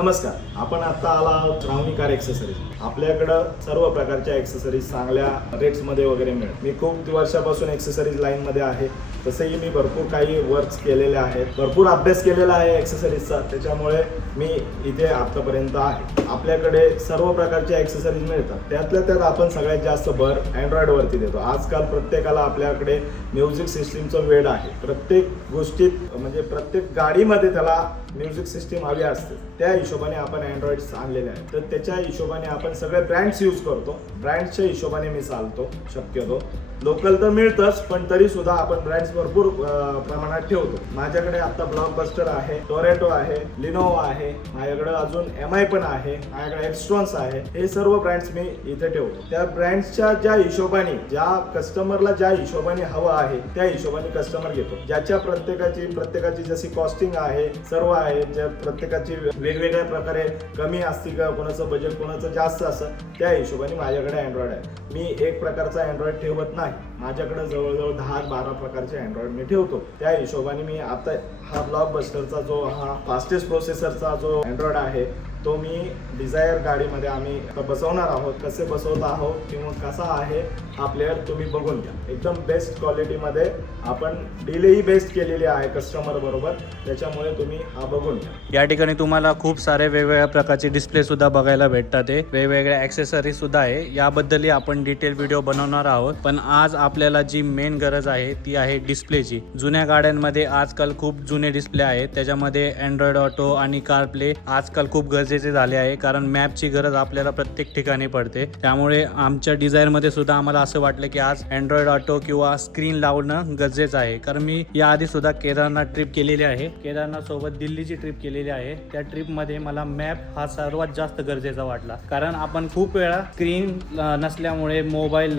नमस्कार, आपण आता आला आहोत श्रावणी कार एक्सेसरीज. आपल्याकडं सर्व प्रकारच्या एक्सेसरीज चांगल्या रेट्समध्ये वगैरे मिळेल. मी खूप वर्षापासून एक्सेसरीज लाईनमध्ये आहे. तसंही मी भरपूर काही वर्क्स केलेले आहेत, भरपूर अभ्यास केलेला आहे एक्सेसरीजचा, त्याच्यामुळे मी इथे आतापर्यंत आहे. आपल्याकडे सर्व प्रकारच्या एक्सेसरीज मिळतात. त्यातल्या त्यात आपण सगळ्यात जास्त भर अँड्रॉइडवरती देतो. आजकाल प्रत्येकाला आपल्याकडे म्युझिक सिस्टीमचं वेड आहे. प्रत्येक गोष्टीत म्हणजे प्रत्येक गाडीमध्ये त्याला म्युझिक सिस्टीम हवी असते. त्या हिशोबाने आपण अँड्रॉइड्स आणलेले आहेत. तर त्याच्या हिशोबाने आपण सगळे ब्रँड्स यूज करतो. ब्रँड्सच्या हिशोबाने मी चालतो. शक्यतो लोकल तर मिळतंच, पण तरी सुद्धा आपण ब्रँड्स भरपूर प्रमाणात ठेवतो. माझ्याकडे आता ब्लॉकबस्टर आहे, टोरेटो आहे, लिनोवो आहे, माझ्याकडे अजून MI पण आहे, माझ्याकडे एक्स्ट्रॉन्स आहे. हे सर्व ब्रँड्स मी इथे ठेवतो. त्या ब्रँड्सच्या ज्या हिशोबाने, ज्या कस्टमरला ज्या हिशोबाने हवं आहे त्या हिशोबाने कस्टमर घेतो. ज्याच्या प्रत्येकाची जशी कॉस्टिंग आहे सर्व आहे, ज्या प्रत्येकाची वेगवेगळ्या प्रकारे कमी असते का, कोणाचं बजेट कोणाचं जास्त असतं, त्या हिशोबाने माझ्याकडे अँड्रॉइड आहे. मी एक प्रकारचा अँड्रॉइड ठेवत नाही. माझ्याकडे जवळजवळ 10-12 प्रकारचे अँड्रॉइड मी ठेवतो. त्या हिशोबाने मी आता हा ब्लॉकबस्टरचा जो हा फास्टेस्ट प्रोसेसरचा जो अँड्रॉइड आहे तो मी डिझायर गाडीमध्ये आम्ही बसवणार आहोत. कसे बसवत आहोत किंवा कसा आहे हा प्लेअर तुम्ही बघून घ्या. एकदम बेस्ट क्वालिटीमध्ये आपण डीलही बेस्ट केलेली आहे कस्टमर बरोबर, त्याच्यामुळे तुम्ही हा बघून घ्या. या ठिकाणी तुम्हाला खूप सारे वेगवेगळ्या प्रकारचे डिस्प्ले सुद्धा बघायला भेटतात. वेगवेगळ्या ॲक्सेसरीज सुद्धा आहे. याबद्दलही आपण डिटेल व्हिडिओ बनवणार आहोत. पण आज आपल्याला जी मेन गरज आहे ती आहे डिस्प्लेची. जुन्या गाड्यांमध्ये आजकाल खूप जुने डिस्प्ले आहेत, त्याच्यामध्ये अँड्रॉइड ऑटो आणि कार प्ले आजकाल खूप गरजेचे झाले आहे, कारण मॅपची गरज आपल्याला प्रत्येक ठिकाणी पडते. त्यामुळे आमच्या डिझायरमध्ये सुद्धा आम्हाला असं वाटलं की आज अँड्रॉइड ऑटो किंवा स्क्रीन लावणं गरजेचं आहे. कारण मी याआधी सुद्धा केदारनाथ ट्रिप केलेली आहे, केदारनाथ सोबत दिल्लीची ट्रिप केलेली आहे. त्या ट्रिपमध्ये मला मॅप हा सर्वात जास्त गरजेचा वाटला, कारण आपण खूप वेळा स्क्रीन नसल्यामुळे मोबाईल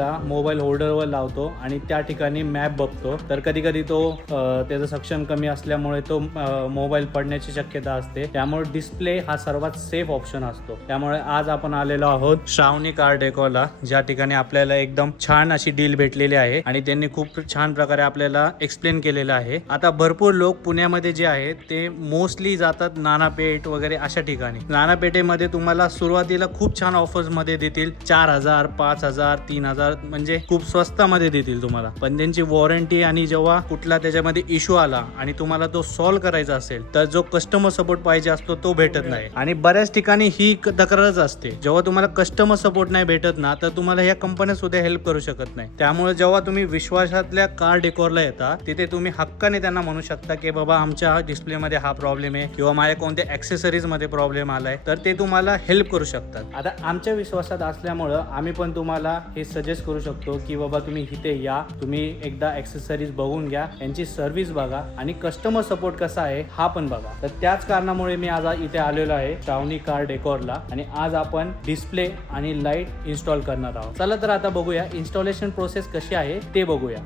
होल्डरवर लावतो आणि त्या ठिकाणी मॅप बघतो, तर कधी कधी तो त्याचं सक्षम कमी असल्यामुळे तो मोबाईल पडण्याची शक्यता असते. त्यामुळे डिस्प्ले हा सर्वात सेफ ऑप्शन असतो. त्यामुळे आज आपण आलेलो आहोत श्रावणी कार डेकोरला, ज्या ठिकाणी आपल्याला एकदम छान अशी डील भेटलेली आहे आणि त्यांनी खूप छान प्रकारे आपल्याला एक्सप्लेन केलेलं आहे. आता भरपूर लोक पुण्यामध्ये जे आहेत ते मोस्टली जातात नानापेठ वगैरे अशा ठिकाणी. नानापेठेमध्ये तुम्हाला सुरुवातीला खूप छान ऑफर्स मध्ये देतील, 4,000, 5,000, 3,000 म्हणजे खूप स्वस्तामध्ये देतील तुम्हाला. पण त्यांची वॉरंटी आणि जेव्हा कुठला त्याच्यामध्ये इश्यू आला आणि तुम्हाला तो सॉल्व्ह करायचा असेल तर जो कस्टमर सपोर्ट पाहिजे असतो तो भेटत नाही. आणि बऱ्याच ठिकाणी ही तक्रारच असते, जेव्हा तुम्हाला कस्टमर सपोर्ट नाही भेटत ना, तर तुम्हाला ह्या कंपन्या सुद्धा हेल्प करू शकत नाही. त्यामुळे जेव्हा तुम्ही विश्वासातल्या कार डेकोरला येता तिथे तुम्ही हक्काने त्यांना म्हणू शकता की बाबा आमच्या डिस्प्लेमध्ये हा प्रॉब्लेम आहे किंवा माझ्या कोणत्या ॲक्सेसरीज मध्ये प्रॉब्लेम आलाय, तर ते तुम्हाला हेल्प करू शकतात. आता आमच्या विश्वासात असल्यामुळं आम्ही पण तुम्हाला हे सजेस्ट करू शकतो की बाबा तुम्ही इथे या, तुम्ही एकदा ॲक्सेसरीज बघून घ्या, यांची सर्व्हिस बघा आणि कस्टमर सपोर्ट कसा आहे हा पण बघा. तर त्याच कारणामुळे मी आज इथे आलेलो आहे श्रावणी कार डेकोरला आणि आज आपण डिस्प्ले आणि लाईट इन्स्टॉल करणार आहोत. चला तर आता बघूया इन्स्टॉलेशन प्रोसेस कशी आहे ते बघूया.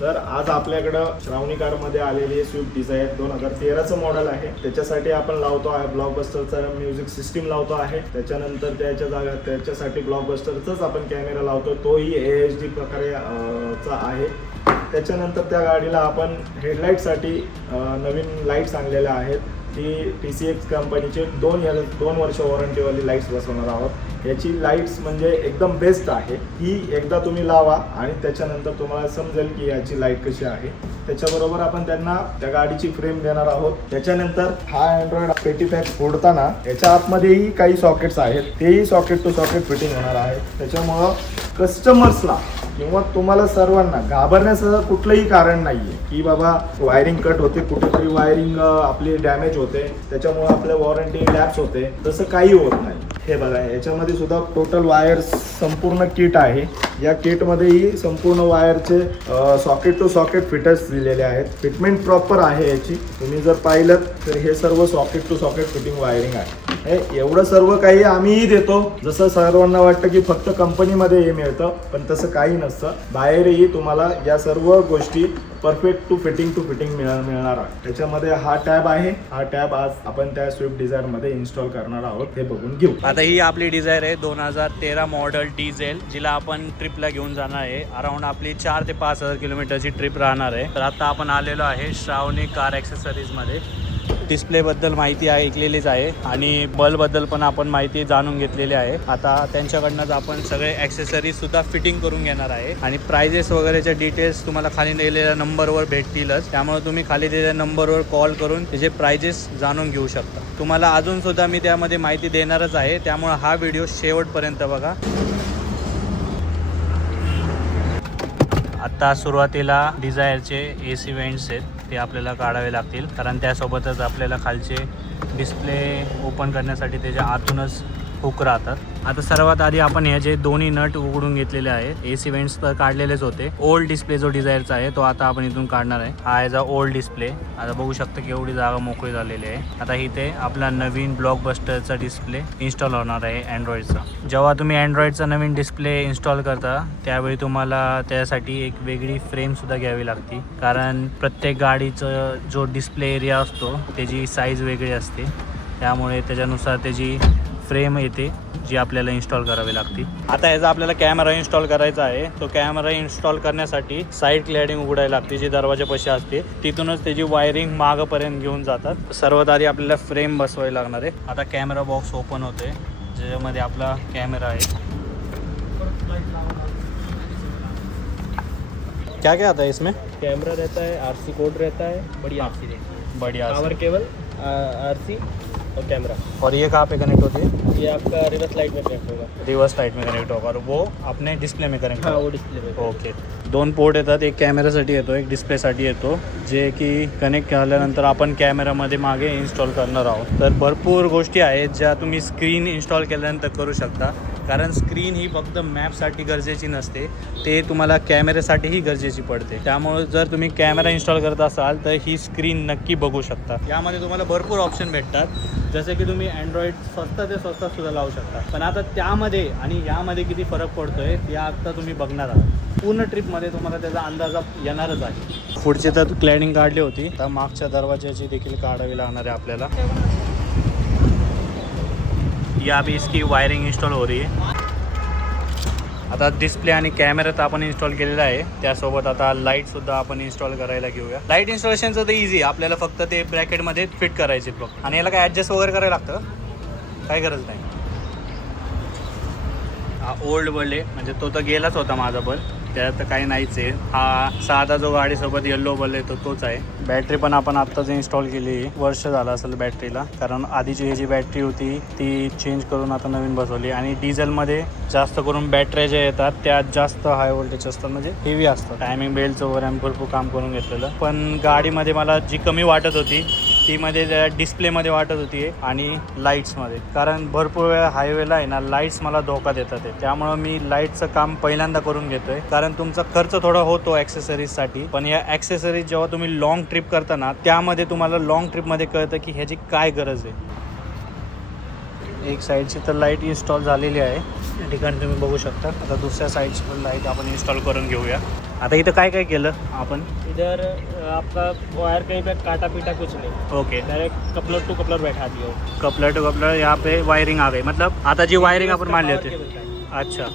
तर आज आपल्याकडं श्रावणी कारमध्ये आलेली स्विफ्ट डिझायर 2013चं मॉडेल आहे. त्याच्यासाठी आपण लावतो आहे ब्लॉकबस्टरचा म्युझिक सिस्टीम लावतो आहे. त्याच्यानंतर त्याच्यासाठी ब्लॉकबस्टरचाच आपण कॅमेरा लावतो, तोही AHD प्रकारे चा आहे. त्याच्यानंतर त्या गाडीला आपण हेडलाईटसाठी नवीन लाईट्स आणलेल्या आहेत. ती TCX कंपनीचे 2 वर्ष वॉरंटीवाली लाईट्स बसवणार आहोत. याची लाईट्स म्हणजे एकदम बेस्ट आहे. ही एकदा तुम्ही लावा आणि त्याच्यानंतर तुम्हाला समजेल की याची लाईट कशी आहे. त्याच्याबरोबर आपण त्यांना त्या गाडीची फ्रेम देणार आहोत. त्याच्यानंतर हा अँड्रॉइड पेटी पॅक फोडताना याच्या आतमध्येही काही सॉकेट्स आहेत, तेही सॉकेट टू सॉकेट फिटिंग होणार आहे. त्याच्यामुळं कस्टमर्सला किंवा तुम्हाला सर्वांना घाबरण्याचं कुठलंही कारण नाहीये की बाबा वायरिंग कट होते, कुठेतरी वायरिंग आपली डॅमेज होते, त्याच्यामुळे आपल्या वॉरंटी लॅप्स होते, तसं काही होत नाही. हे बघा, याच्यामध्ये सुद्धा टोटल वायर्स संपूर्ण किट आहे. या किटमध्येही संपूर्ण वायरचे सॉकेट टू सॉकेट फिटर्स दिलेले आहेत. फिटमेंट प्रॉपर आहे याची. तुम्ही जर पाहिलं तर हे सर्व socket to socket fitting wiring आहे. एवढं सर्व काही आम्हीही देतो. जसं सर्वांना वाटतं की फक्त कंपनीमध्ये हे मिळतं, पण तसं काही नसतं. बाहेरही तुम्हाला या सर्व गोष्टी परफेक्ट टू फिटिंग मिळणार आहे. त्याच्यामध्ये हा टॅब आहे. हा टॅब आज आपण त्या स्विफ्ट डिझायर मध्ये इन्स्टॉल करणार आहोत, हे बघून घेऊ. आता ही आपली डिझायर आहे 2013 मॉडेल डिझेल, जिला आपण ट्रिपला घेऊन जाणार आहे. अराउंड आपली 4 ते 5,000 किलोमीटरची ट्रिप राहणार आहे. तर आता आपण आलेलो आहे श्रावणी कार ॲक्सेसरीज मध्ये. डिस्प्लेबद्दल माहिती ऐकलेलीच आहे आणि बल्बबद्दल पण आपण माहिती जाणून घेतलेली आहे. आता त्यांच्याकडनंच आपण सगळे ॲक्सेसरीजसुद्धा फिटिंग करून घेणार आहे आणि प्राइजेस वगैरेच्या डिटेल्स तुम्हाला खाली दिलेल्या नंबरवर भेटतीलच. त्यामुळे तुम्ही खाली दिलेल्या नंबरवर कॉल करून त्याचे प्राइजेस जाणून घेऊ शकता. तुम्हाला अजूनसुद्धा मी त्यामध्ये माहिती देणारच आहे, त्यामुळे हा व्हिडिओ शेवटपर्यंत बघा. आत्ता सुरुवातीला डिझायरचे AC वेंट्स आहेत ते आपल्याला काढावे लागतील, कारण त्यासोबतच आपल्याला खालचे डिस्प्ले ओपन करण्यासाठी त्याच्या आतूनच हुक राहतात. आता सर्वात आधी आपण ह्याचे दोन्ही नट उघडून घेतलेले आहेत. AC वेंट्स तर काढलेलेच होते. ओल्ड डिस्प्ले जो डिझायरचा आहे तो आता आपण इथून काढणार आहे. हा ॲज अ ओल्ड डिस्प्ले. आता बघू शकता की एवढी जागा मोकळी झालेली आहे. आता इथे आपला नवीन ब्लॉकबस्टरचा डिस्प्ले इन्स्टॉल होणार आहे अँड्रॉइडचा. जेव्हा तुम्ही अँड्रॉइडचा नवीन डिस्प्ले इन्स्टॉल करता त्यावेळी तुम्हाला त्यासाठी एक वेगळी फ्रेमसुद्धा घ्यावी लागते, कारण प्रत्येक गाडीचं जो डिस्प्ले एरिया असतो त्याची साईज वेगळी असते. त्यामुळे त्याच्यानुसार त्याची फ्रेम येते जी आपल्याला इन्स्टॉल करावी लागते. आता याचा आपल्याला कॅमेरा इन्स्टॉल करायचा आहे. तो कॅमेरा इन्स्टॉल करण्यासाठी साईड क्लॅडिंग उघडायला लागते जी दरवाजापाशी असते. तिथूनच त्याची वायरिंग मागपर्यंत घेऊन जातात. सर्वात आधी आपल्याला फ्रेम बसवायला लागणार आहे. आता कॅमेरा बॉक्स ओपन होते ज्यामध्ये आपला कॅमेरा आहे. क्या क्या आता है इसमें? कैमरा रहता है, RC कोड रहता है, बढ़िया RC रहती है, बढ़िया पावर केबल, RC और कैमरा. और ये कहाँ पे कनेक्ट होती है? ये आपका रिवर्स लाइट में कनेक्ट होगा. रिवर्स लाइट में कनेक्ट होगा और वो अपने डिस्प्ले में कनेक्ट हाँ, होगा. वो डिस्प्ले में. ओके. दोन पोर्ट येतात, एक कॅमेरासाठी येतो, एक डिस्प्लेसाठी येतो, जे की कनेक्ट केल्यानंतर आपण कॅमेरामध्ये मागे इन्स्टॉल करणार आहोत. तर भरपूर गोष्टी आहेत ज्या तुम्ही स्क्रीन इन्स्टॉल केल्यानंतर करू शकता, कारण स्क्रीन ही फक्त मॅपसाठी गरजेची नसते, ते तुम्हाला कॅमेऱ्यासाठीही गरजेची पडते. त्यामुळे जर तुम्ही कॅमेरा इन्स्टॉल करत असाल तर ही स्क्रीन नक्की बघू शकता. यामध्ये तुम्हाला भरपूर ऑप्शन भेटतात, जसे की तुम्ही अँड्रॉइड स्वस्त ते स्वस्तात सुद्धा लावू शकता. पण आता त्यामध्ये आणि यामध्ये किती फरक पडतोय ते आता तुम्ही बघणार आहात. पूर्ण ट्रिपमध्ये तुम्हाला त्याचा अंदाजा येणारच आहे. पुढची तर क्लॅडिंग काढली होती, तर मागच्या दरवाजाची देखील काढावी लागणार आहे आपल्याला. या भी इसकी वायरिंग इंस्टॉल हो रही है. आता डिस्प्ले आणि कॅमेरा तर आपण इन्स्टॉल केलेला आहे, त्यासोबत आता लाईटसुद्धा आपण इन्स्टॉल करायला घेऊया. लाईट इन्स्टॉलेशनचं तर इझी, आपल्याला फक्त ते ब्रॅकेटमध्ये फिट करायचे फक्त. आणि याला काय ॲडजस्ट वगैरे करायला लागतं, काही गरज नाही. हा ओल्ड बल्ब आहे, म्हणजे तो तर गेलाच होता माझा बल्ब, त्यात काही नाहीच आहे. हा साधा जो गाडीसोबत येल्लो बल्ब आहे तोच आहे. बॅटरी पण आपण आत्ताच इन्स्टॉल केली, वर्ष झालं असेल बॅटरीला, कारण आधीची जी बॅटरी होती ती चेंज करून आता नवीन बसवली. आणि डिझेलमध्ये जास्त करून बॅटऱ्या ज्या येतात त्या जास्त हाय व्होल्टेज असतात, म्हणजे हेवी असतात. टायमिंग बेल्टचं वगैरे आम्ही भरपूर काम करून घेतलेलं, पण गाडीमध्ये मला जी कमी वाटत होती ती मध्ये डिस्प्लेमध्ये वाटत होती आणि लाईट्समध्ये, कारण भरपूर वेळा हायवेला आहे ना लाईट्स मला धोका देतात आहे. त्यामुळं मी लाईटचं काम पहिल्यांदा करून घेतोय, कारण तुमचा खर्च थोडा होतो ॲक्सेसरीजसाठी, पण या ॲक्सेसरीज जेव्हा तुम्ही लॉंग ट्रिप करता ना त्यामध्ये तुम्हाला लॉंग ट्रिपमध्ये कळतं की ह्याची काय गरज आहे. एक साईडची तर लाईट इन्स्टॉल झालेली आहे या ठिकाणी तुम्ही बघू शकता. आता दुसऱ्या साईडची पण लाईट आपण इन्स्टॉल करून घेऊया. आता इथं काय काय केलं आपण? इधर आपका वायर कहीं पे काटा पीटा कुछ नहीं, okay, direct coupler to coupler बैठा दिया. कपलर टू कपलर यहाँ पे वायरिंग आ गई, मतलब आता जी वायरिंग आपण मांडली होती. अच्छा.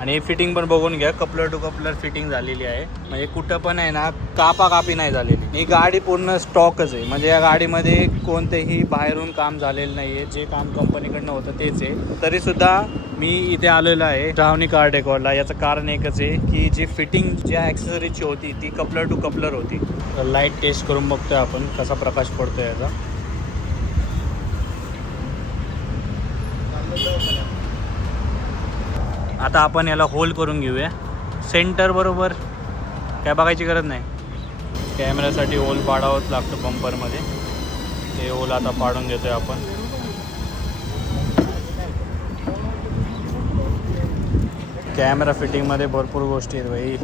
आणि फिटिंग पण बघून घ्या, कपलर टू कपलर फिटिंग झालेली आहे, म्हणजे कुठं पण आहे ना कापी नाही झालेली. ही गाडी पूर्ण स्टॉकच आहे, म्हणजे या गाडीमध्ये कोणतेही बाहेरून काम झालेलं नाही आहे. जे काम कंपनीकडनं होतं तेच आहे. तरीसुद्धा मी इथे आलेलो आहे श्रावणी कार डेकोरला. याचं कारण एकच आहे की जी फिटिंग ज्या ॲक्सेसरीजची होती ती कपलर टू कपलर होती. लाईट टेस्ट करून बघतोय आपण कसा प्रकाश पडतोय याचा. आता आपण याला होल करून घेऊया सेंटर बरोबर, काय बघायची गरज नाही. कॅमेऱ्यासाठी होल पाडावंच लागतं बंपरमध्ये, ते होल आता पाडून घेतोय आपण. कॅमेरा फिटिंगमध्ये भरपूर गोष्टी आहेत भाई,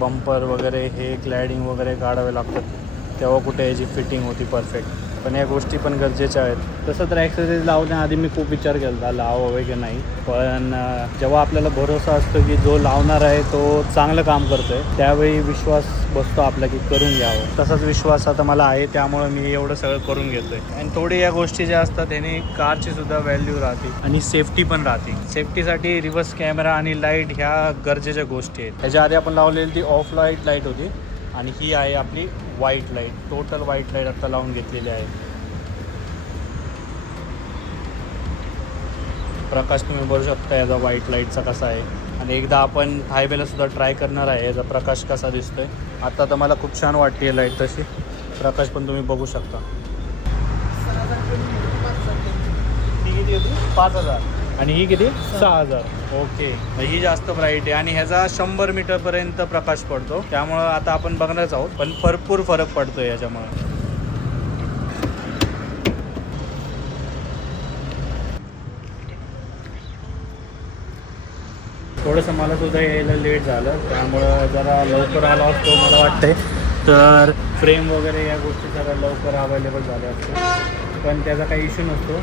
बंपर वगैरे हे क्लॅडिंग वगैरे काढावे लागतात, तेव्हा कुठे याची फिटिंग होती परफेक्ट. पण या गोष्टी पण गरजेच्या आहेत. तसं तर ॲक्सेसरीज लावण्याआधी मी खूप विचार केला लावावे की नाही, पण जेव्हा आपल्याला भरोसा असतो की जो लावणार आहे तो चांगलं काम करतो आहे त्यावेळी विश्वास बसतो आपला की करून घ्यावं. तसाच विश्वास आता मला आहे, त्यामुळे मी एवढं सगळं करून घेतो आहे. आणि थोडी या गोष्टी ज्या असतात त्याने कारची सुद्धा व्हॅल्यू राहते आणि सेफ्टी पण राहते. सेफ्टीसाठी रिव्हर्स कॅमेरा आणि लाईट ह्या गरजेच्या गोष्टी आहेत. ह्याच्या आधी आपण लावलेली ती ऑफ लाईट होती आणि ही आहे आपली white light. Total white light आता लावून घेतलेली आहे. प्रकाश तुम्ही बघू शकता याचा व्हाईट लाईटचा कसा आहे. आणि एकदा आपण हायवेला सुद्धा ट्राय करणार आहे याचा प्रकाश कसा दिसतोय. आता तर मला खूप छान वाटते लाईट तशी. प्रकाश पण तुम्ही बघू शकता. ती किती होती? 5,000 आणि ही किती? 6,000. ओके, ही जास्त ब्राईट आहे आणि ह्याचा 100 मीटरपर्यंत प्रकाश पडतो. त्यामुळं आता आपण बघणारच आहोत, पण भरपूर फरक पडतो याच्यामुळे. थोडंसं मला सुद्धा यायला लेट झालं, त्यामुळं जरा लवकर आला असतो मला वाटतंय. तर फ्रेम वगैरे या गोष्टी जरा लवकर अवेलेबल झाल्या असतात, पण त्याचा काही इश्यू नसतो.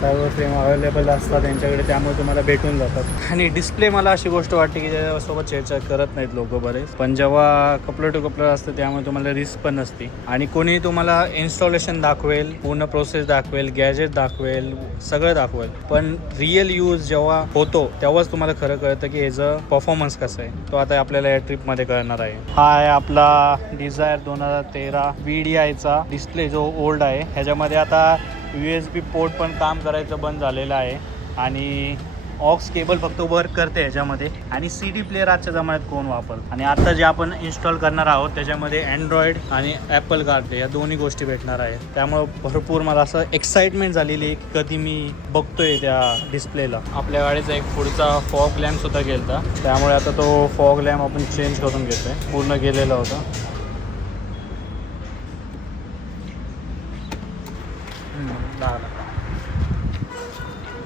सर्व फ्रेम अवेलेबल असतात त्यांच्याकडे, त्यामुळे तुम्हाला भेटून जातात. आणि डिस्प्ले मला अशी गोष्ट वाटते की त्याच्यासोबत छेडछाड करत नाहीत लोक बरेच, पण जेव्हा कपलर टू कपलर असतं त्यामुळे तुम्हाला रिस्क पण नसते. आणि कोणी तुम्हाला इन्स्टॉलेशन दाखवेल, पूर्ण प्रोसेस दाखवेल, गॅजेट दाखवेल, सगळं दाखवेल, पण रिअल यूज जेव्हा होतो तेव्हाच तुम्हाला खरं कळतं की ह्याचं परफॉर्मन्स कसं आहे. तो आता आपल्याला या ट्रिपमध्ये कळणार आहे. हा आहे आपला डिझायर 2013 VDIचा डिस्प्ले जो ओल्ड आहे. ह्याच्यामध्ये आता USB पोर्ट पण काम करायचं बंद झालेलं आहे आणि ऑक्स केबल फक्त वर्क करते ह्याच्यामध्ये. आणि CD प्लेअर आजच्या जमान्यात कोण वापरतं. आणि आता जे आपण इन्स्टॉल करणार आहोत त्याच्यामध्ये अँड्रॉइड आणि ॲपल कार्ड या दोन्ही गोष्टी भेटणार आहेत. त्यामुळं भरपूर मला असं एक्साइटमेंट झालेली आहे की कधी मी बघतोय त्या डिस्प्लेला. आपल्या गाडीचा एक पुढचा फॉग लॅम्पसुद्धा गेला, त्यामुळे आता तो फॉग लॅम्प आपण चेंज करून घेतोय. पूर्ण गेलेला होता.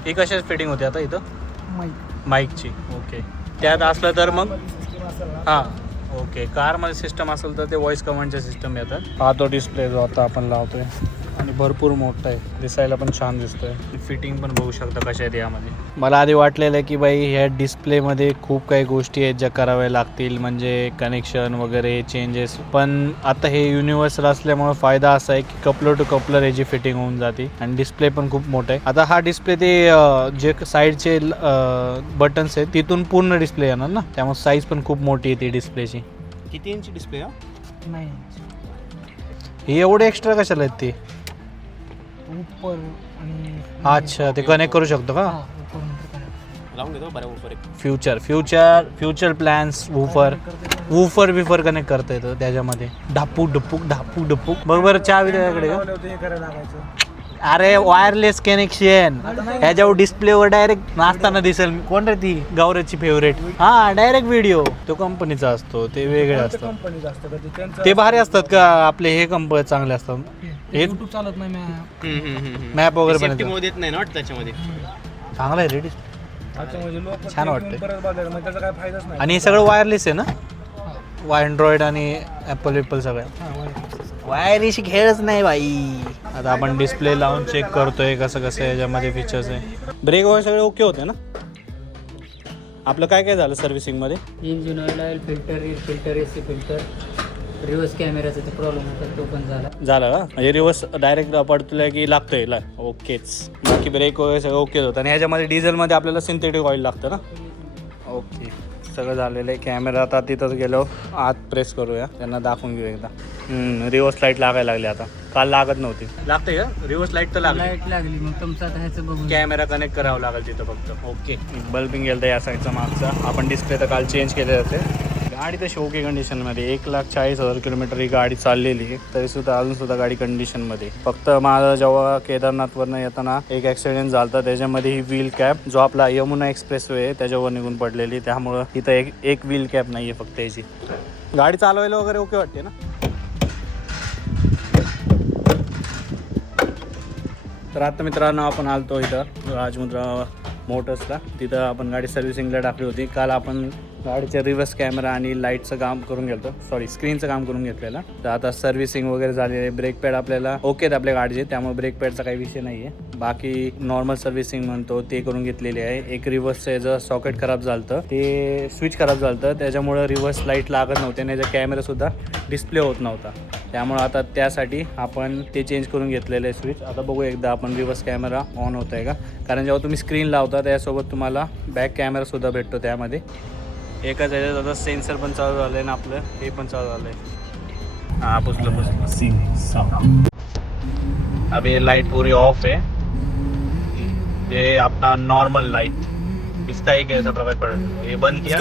ही कशाच फिटिंग होते आता इथं? माईकची. ओके, त्यात असलं तर मग हां ओके, कारमध्ये सिस्टम असेल तर ते व्हॉइस कमांडचे सिस्टम येतात. हा तो डिस्प्ले जो आता आपण लावतोय आणि भरपूर मोठा आहे, दिसायला पण छान दिसतोय. फिटिंग पण बघू शकता कशा आहेत यामध्ये. मला आधी वाटलेलं की बाई ह्या डिस्प्लेमध्ये खूप काही गोष्टी आहेत ज्या कराव्या लागतील, म्हणजे कनेक्शन वगैरे चेंजेस, पण आता हे युनिव्हर्सल असल्यामुळे फायदा असा आहे की कपलर टू कपलर याची फिटिंग होऊन जाते आणि डिस्प्ले पण खूप मोठा आहे. आता हा डिस्प्ले ते जे साईडचे बटन्स आहेत तिथून पूर्ण डिस्प्ले येणार ना, त्यामुळे साईज पण खूप मोठी आहे ती डिस्प्लेची. किती इंची डिस्प्ले? नाही, हे एवढे एक्स्ट्रा कशाला आहेत ते? ऊपर आणि अच्छा, ते कनेक्ट करू शकतो का? लावून घेतो बरोबर. फ्युचर प्लॅन्स, वूफर विफर कनेक्ट करता येतं त्याच्यामध्ये. ढापूक ढपूक बघ बरं. चहा त्याच्याकडे का? अरे वायरलेस कनेक्शन. ह्याच्यावर डिस्प्लेवर डायरेक्ट नाचताना दिसेल. कोण रे ती गौरवची फेवरेट? हा, डायरेक्ट व्हिडिओ. तो कंपनीचा असतो, ते वेगळे असतात. ते भारी असतात का आपले? हे कंपनी चांगले असतात. हे यूट्यूब चालत नाही, मॅप वगैरे पण देत नाही ना त्याच्यामध्ये. चांगला आहे रेडी, छान वाटते. आणि हे सगळं वायरलेस आहे ना? अँड्रॉइड आणि ॲपल सगळं वायरीशी खेळच नाही बाई. आता आपण डिस्प्ले लावून चेक करतोय कसं कसं याच्यामध्ये फीचर्स आहे. ब्रेक वगैरे सगळे ओके होते ना? आपलं काय काय झालं सर्व्हिसिंगमध्ये? Engine oil, filter AC filter, reverse कॅमेराचा ते प्रॉब्लेम होता तो पण झाला का? म्हणजे रिव्हर्स डायरेक्ट पडतोय की लागतोय? ओकेच. बाकी ब्रेक वगैरे सगळं ओके होतं. आणि ह्याच्यामध्ये डिझेलमध्ये आपल्याला सिंथेटिक ऑइल लागतं ना? ओके, सगळं झालेलं आहे. कॅमेरा आता तिथंच गेलो, आत प्रेस करूया, त्यांना दाखवून घेऊ एकदा. रिव्हर्स लाईट लागायला लागली आता, काल लागत नव्हती. लागते का रिव्हर्स लाईट? तर लाईट लागली, मग तुमचं आता ह्याचं बघून कॅमेरा कनेक्ट करावं लागेल तिथं फक्त. ओके, बल्बिंग गेलं तर या साईडचा मागचा. आपण डिस्प्ले तर काल चेंज केले जाते. गाडी तशी ओके कंडिशनमध्ये. 1,40,000 किलोमीटर ही गाडी चाललेली आहे, तरीसुद्धा अजूनसुद्धा गाडी कंडिशनमध्ये. फक्त माझं जेव्हा केदारनाथवरनं येताना एक ॲक्सिडेंट झाला, त्याच्यामध्ये ही व्हील कॅप जो आपला यमुना एक्सप्रेसवे आहे त्याच्यावर निघून पडलेली, त्यामुळं इथं एक व्हील कॅप नाही आहे फक्त याची. गाडी चालवायला वगैरे ओके वाटते ना? तर आता मित्रांनो आपण आलतो इथं राजमुद्रा मोटर्सला. तिथं आपण गाडी सर्व्हिसिंगला टाकली होती. काल आपण गाडीच्या रिव्हर्स कॅमेरा आणि लाईटचं काम करून घेतो, स्क्रीनचं काम करून घेतलेलं. तर आता सर्व्हिसिंग वगैरे झालेली आहे. ब्रेक पॅड आपल्याला ओके आहेत आपल्या गाडीचे, त्यामुळे ब्रेक पॅडचा काही विषय नाही आहे. बाकी नॉर्मल सर्व्हिसिंग म्हणतो ते करून घेतलेली आहे. एक रिव्हर्सचं याचं सॉकेट खराब झालं, ते स्विच खराब झालं, त्याच्यामुळं रिव्हर्स लाईट लागत नव्हते आणि याचा कॅमेरासुद्धा डिस्प्ले होत नव्हता. त्यामुळं आता त्यासाठी आपण ते चेंज करून घेतलेलं आहे स्विच. आता बघू एकदा आपण रिव्हर्स कॅमेरा ऑन होत आहे का, कारण जेव्हा तुम्ही स्क्रीन लावता त्यासोबत तुम्हाला बॅक कॅमेरासुद्धा भेटतो त्यामध्ये. एकाच ह्याच्यात आता सेन्सर पण चालू झालं आहे ना, आपलं हे पण चालू झालं आहे. हां, पुसलं. अब ये लाइट पूरी ऑफ है. ये अपना नॉर्मल लाइट, इसका एक ऐसा प्रकार पड़ा, ये बंद किया,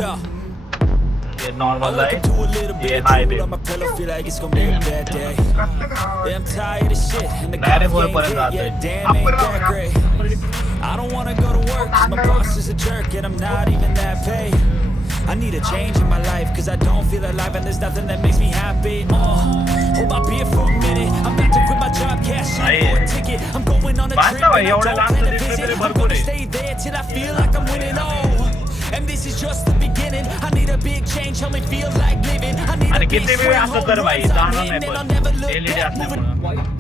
ये नॉर्मल लाइट, ये हाई बीम, डायरेक्ट वर पर्यंत जाते. I don't wanna go to work 'cause my boss is a jerk and I'm not even that paid. I need a change in my life 'cause I don't feel alive and there's nothing that makes me happy. Hold my beer for a minute. I'm about to quit my job, cash in for a ticket. I'm going on a बांध trip ना and भाई, I एवढं don't लांब plan तर to दिसतंय visit. तरी I'm भरपूर gonna आहे. stay there till I feel like I'm winning. And this is just the beginning. I need a big change, help me feel like living. I need आणि a big किती वेळ swing, असं home कर भाई, runs, I'm जाणार hitting नाही and I'll पण never look LED back, moving असल्यामुळं.